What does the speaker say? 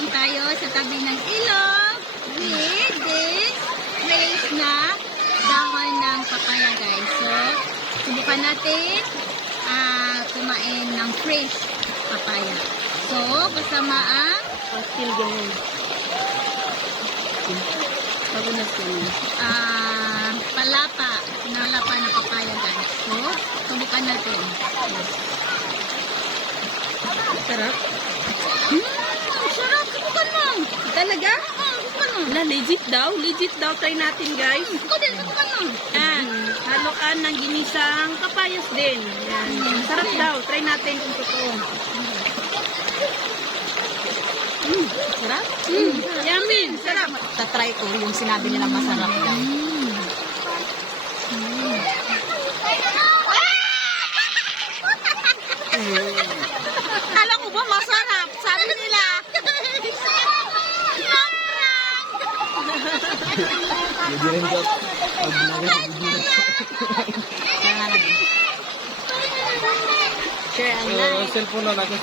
habang tayo sa tabi ng ilog with this fresh na dahon ng papaya, guys. So, subukan natin kumain ng fresh papaya. So, kasama ang Pastil ganun. Pagunas ganun. palapa na papaya, guys. So, subukan natin. Sarap. Sarap. Subukan mo. Talaga? Subukan mo. Wala, legit daw. Legit daw. Try natin, guys. Ikaw din, subukan mo. Yan. Halukan ng ginisang kapayas din. Yan. Sarap daw. Try natin kung totoo. Sarap? Yummy. Sarap. Tatry ko yung sinabi nila masarap daw. Kala ko ba masarap? Sabi nila. Share ang cellphone na natin.